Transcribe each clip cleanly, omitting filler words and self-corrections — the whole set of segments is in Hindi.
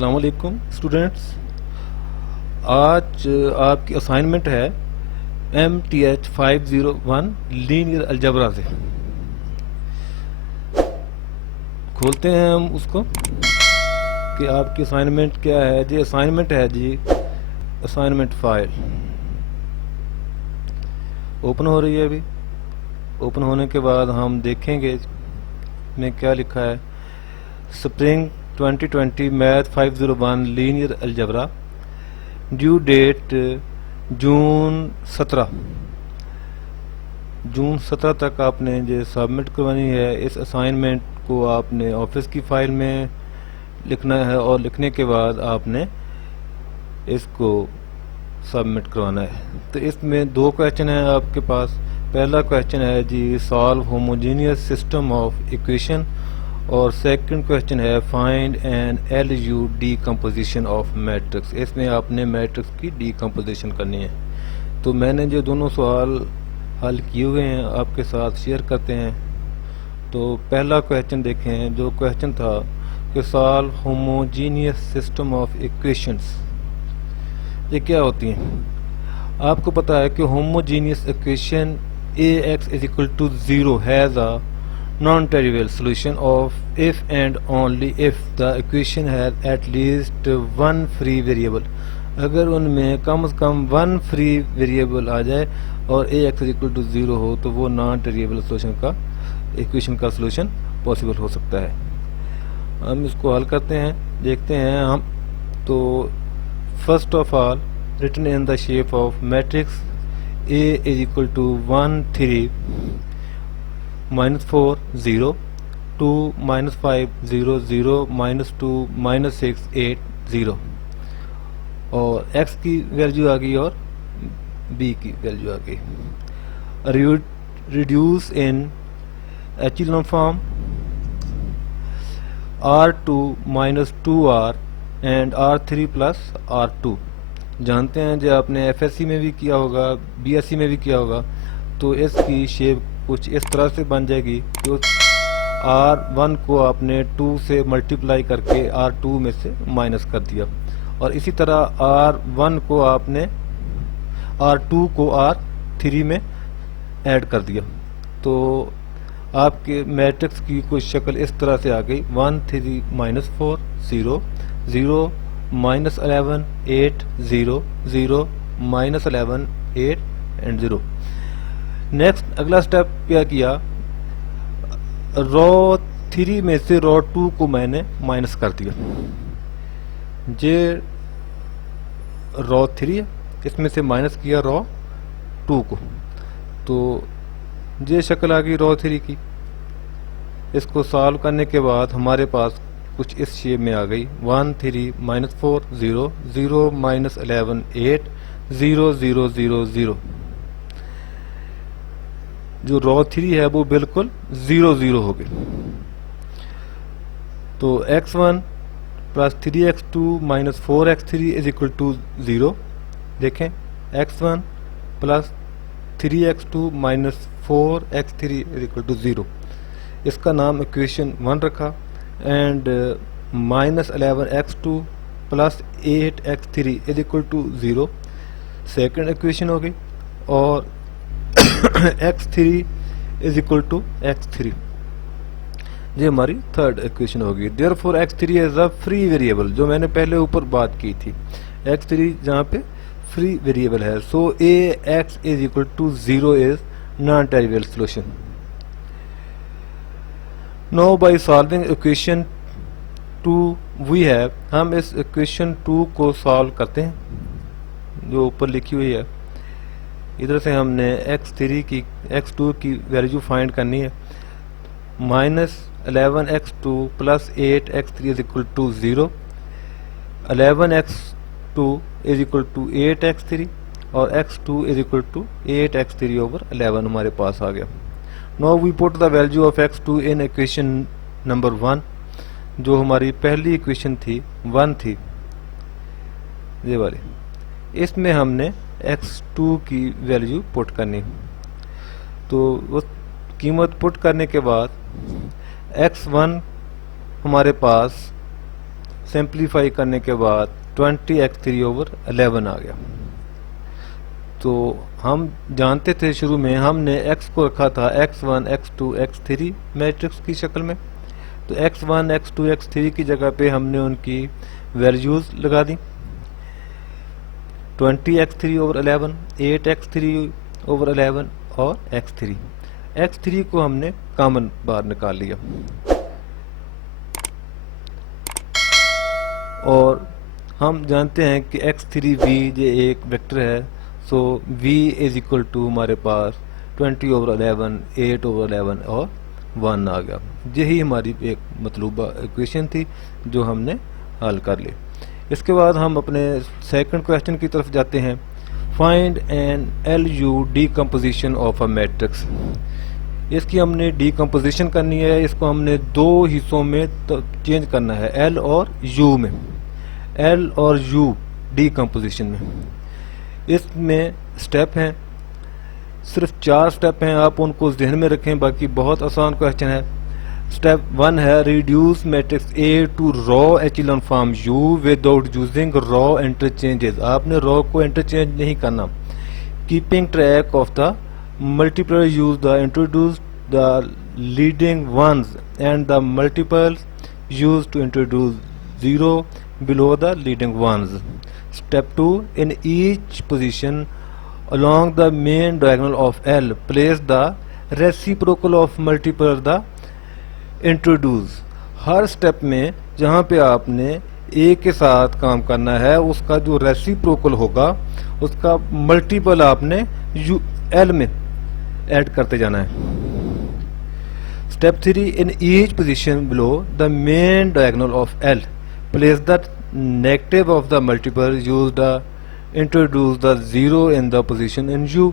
अस्सलाम वालेकुम स्टूडेंट्स। आज आपकी असाइनमेंट है MTH 501 लीनियर अलजबरा से। खोलते हैं हम उसको कि आपकी असाइनमेंट क्या है जी। असाइनमेंट है जी, असाइनमेंट फाइल ओपन हो रही है अभी। ओपन होने के बाद हम देखेंगे में क्या लिखा है। Spring 2020 math 501 linear algebra, due date June 17 तक आपने जो सबमिट करवानी है। इस असाइनमेंट को आपने ऑफिस की फाइल में लिखना है और लिखने के बाद आपने इसको सबमिट करवाना है। तो इसमें दो क्वेश्चन है आपके पास। पहला क्वेश्चन है जी, solve homogeneous system of equation, और सेकंड क्वेश्चन है find an LU decomposition of matrix. इसमें आपने मैट्रिक्स की डीकम्पोजिशन करनी है। तो मैंने जो दोनों सवाल हल किए हुए हैं आपके साथ शेयर करते हैं। तो पहला क्वेश्चन देखें, जो क्वेश्चन था कि solve homogeneous system of equations, ये क्या होती हैं। आपको पता है कि homogeneous equation AX is equal to 0 has a non-trivial solution of if and only if the equation has at least one free variable। अगर उनमें कम से कम वन फ्री वेरिएबल आ जाए और AX is equal to 0 हो तो वो नॉन ट्रिवियल सोल्यूशन का इक्वेशन का सोल्यूशन पॉसिबल हो सकता है। हम इसको हल करते हैं, देखते हैं हम। तो first of all written in the shape of matrix A is equal to 1 3 minus 4 0 2 minus 5 0 0 minus 2 minus 6 8 0, और x की वैल्यू आ गई और b की वैल्यू आ गई। Reduce in echelon form R2 minus 2R and R3 plus R2। जानते हैं जो आपने FSC में भी किया होगा, BSc में भी किया होगा। तो इसकी शेप कुछ इस तरह से बन जाएगी कि R1 को आपने 2 से मल्टीप्लाई करके R2 में से माइनस कर दिया, और इसी तरह R1 को आपने R2 को R3 में ऐड कर दिया। तो आपके मैट्रिक्स की कुछ शक्ल इस तरह से आ गई 1 3 minus 4 0 0 minus 11 8 0 0 minus 11 8 and 0। Next अगला स्टेप क्या किया, रो 3 में से रो 2 को मैंने माइनस कर दिया। जे रो 3 है, इसमें से माइनस किया रो 2 को, तो ये शक्ल आ गई रो 3 की। इसको सॉल्व करने के बाद हमारे पास कुछ इस शेप में आ गई 1 3 minus 4 0 0 minus 11 8 0 0 0 0। जो रो 3 है वो बिल्कुल 0 0 हो गई। तो x1 plus 3x2 minus 4x3 is equal to 0। देखें x1 plus 3x2 minus 4x3 is equal to 0। इसका नाम इक्वेशन 1 रखा। And minus 11x2 plus 8x3 is equal to 0 second equation हो गई, और x3 is equal to x3, ये हमारी थर्ड इक्वेशन होगी। Therefore x3 is a free variable, जो मैंने पहले ऊपर बात की थी। x3 जहाँ पे फ्री वेरिएबल है, so AX is equal to 0 is non trivial solution. Now by solving equation 2 we have, हम इस इक्वेशन 2 को सॉल्व करते हैं जो ऊपर लिखी हुई है। इधर से हमने x2 की वैल्यू फाइंड करनी है। Minus 11x2 plus 8x3 is equal to 0, 11x2 is equal to 8x3 और x2 is equal to 8x3 over 11 हमारे पास आ गया। Now we put the value of x2 in equation number 1, जो हमारी पहली इक्वेशन थी 1 थी, ये वाली। इसमें हमने x2 की वैल्यू पुट करनी। तो वो कीमत पुट करने के बाद x1 हमारे पास सिंप्लीफाई करने के बाद 20x3/11 आ गया। तो हम जानते थे शुरू में हमने x को रखा था x1 x2 x3 मैट्रिक्स की शक्ल में। तो x1 x2 x3 की जगह पे हमने उनकी वैल्यूज लगा दी, 20x3/11, 8x3/11 और x3। x3 को हमने कॉमन बाहर निकाल लिया और हम जानते हैं कि x3v ये एक वेक्टर है। सो v इज इक्वल टू हमारे पास 20/11, 8/11 और 1 आ गया। यही हमारी एक मतलूबा इक्वेशन थी जो हमने हल कर ली। इसके बाद हम अपने सेकंड क्वेश्चन की तरफ जाते हैं। Find an LU decomposition of a matrix. इसकी हमने डीकम्पोजिशन करनी है, इसको हमने दो हिस्सों में चेंज करना है, L और U में, L और U डीकम्पोजिशन में। इसमें स्टेप हैं, सिर्फ 4 स्टेप हैं, आप उनको ध्यान में रखें, बाकी बहुत आसान क्वेश्चन है। स्टेप 1 है reduce matrix A to row echelon form U without using row interchanges. आपने रॉ को इंटरचेंज नहीं करना। Keeping track of the multiplier use the introduce the leading ones and the multiples used to introduce 0 below the leading ones. Step 2, in each position along the main diagonal of L place the reciprocal of multiplier the introduce। Her step में जहाँ पे आपने A के साथ काम करना है उसका जो रेसिप्रोकल होगा उसका मल्टीपल आपने L में ऐड करते जाना है। Step 3, in each position below the main diagonal of L place the negative of the multiple use the introduce the 0 in the position in U।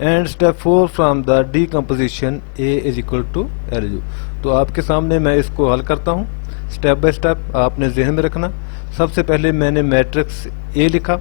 And step 4, from the decomposition A is equal to LU। तो आपके सामने मैं इसको हल करता हूँ स्टेप बाय स्टेप, आपने ज़हन में रखना। सबसे पहले मैंने मैट्रिक्स A लिखा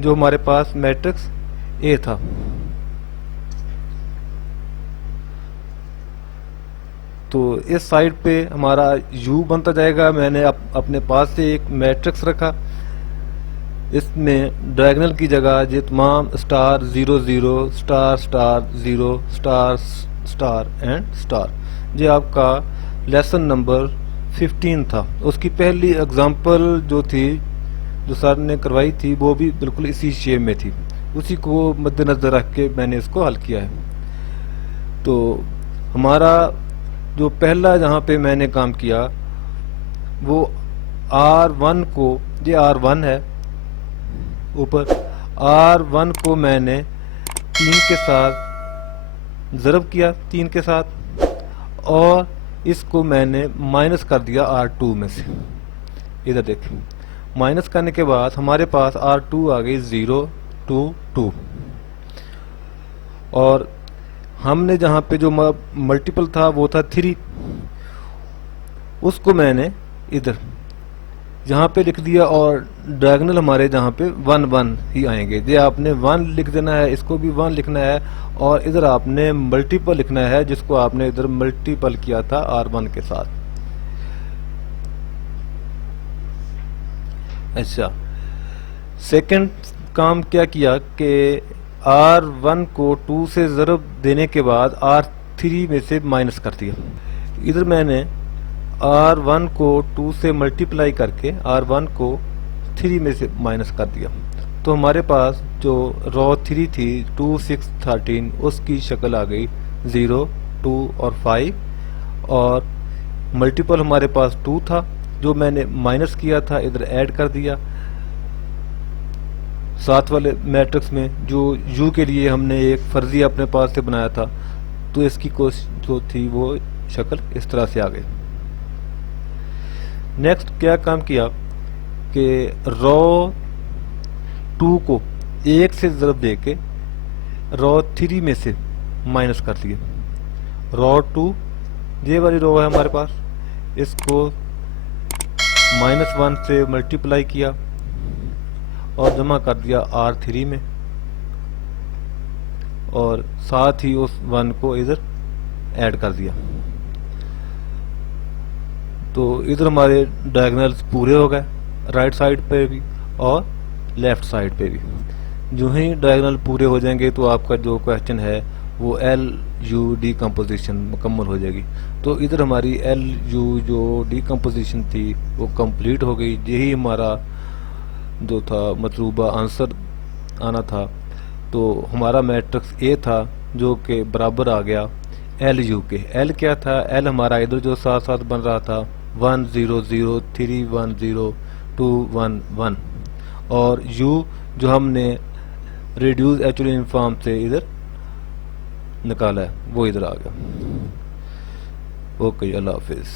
जो हमारे पास मैट्रिक्स A था। तो इस साइड पे हमारा U बनता जाएगा। मैंने अपने पास से एक मैट्रिक्स रखा, इसमें डायगोनल की जगह ये तमाम star 0 0 star star 0 star star and star, ये आपका लेसन नंबर 15 था। उसकी पहली एग्जांपल जो थी जो सर ने करवाई थी वो भी बिल्कुल इसी शेप में थी, उसी को मद्देनजर रख के मैंने इसको हल किया है। तो हमारा जो पहला जहाँ पे मैंने काम किया वो R1 को, ये R1 है ऊपर, R1 को मैंने 3 के साथ ज़रब किया, 3 के साथ, और इसको मैंने माइनस कर दिया R2 में से। इधर देखिए, माइनस करने के बाद हमारे पास R2 आ गई 0 2 2, और हमने जहाँ पे जो मल्टीपल था वो था 3, उसको मैंने इधर यहाँ पे लिख दिया, और डायगोनल हमारे जहाँ पे 1 1 ही आएंगे। ये आपने 1 लिख देना है, इसको भी 1 लिखना है, और इधर आपने मल्टीपल लिखना है जिसको आपने इधर मल्टीपल किया था R1 के साथ। अच्छा, सेकंड काम क्या किया कि R1 को 2 से ज़रब देने के बाद R3 में से माइनस कर दिया। इधर मैंने R1 को 2 से मल्टीप्लाई करके R1 को 3 में से माइनस कर दिया। तो हमारे पास जो रॉ 3 थी 2 6 13, उसकी शक्ल आ गई 0 2 और 5, और मल्टीपल हमारे पास 2 था जो मैंने माइनस किया था, इधर ऐड कर दिया साथ वाले मैट्रिक्स में। जो U के लिए हमने एक फर्जी अपने पास से बनाया था, तो इसकी कोशिश जो थी वो शक्ल इस तरह से आ गई। नेक्स्ट क्या काम किया कि रॉ 2 को 1 से ज़रब दे के रॉ 3 में से माइनस कर दिए। रॉ 2 ये वाली रॉ है हमारे पास, इसको -1 से मल्टीप्लाई किया और जमा कर दिया R3 में, और साथ ही उस 1 को इधर ऐड कर दिया। तो इधर हमारे डायगोनल्स पूरे हो गए, राइट साइड पे भी और लेफ्ट साइड पे भी। जो ही डायगोनल पूरे हो जाएंगे तो आपका जो क्वेश्चन है वो एल यू डीकम्पोजिशन मुकम्मल हो जाएगी। तो इधर हमारी एल यू जो डीकम्पोजिशन थी वो कंप्लीट हो गई। यही हमारा जो था मतलूबा आंसर आना था। तो हमारा मैट्रिक्स ए था जो कि बराबर आ गया एल यू के। एल क्या था? एल हमारा इधर जो साथ साथ बन रहा था 1 0 0 3 1 0 2 1 1, और यू जो हमने रिड्यूस एचुअल फॉर्म से इधर निकाला है वो इधर आ गया। ओके, अल्लाह हाफिज़।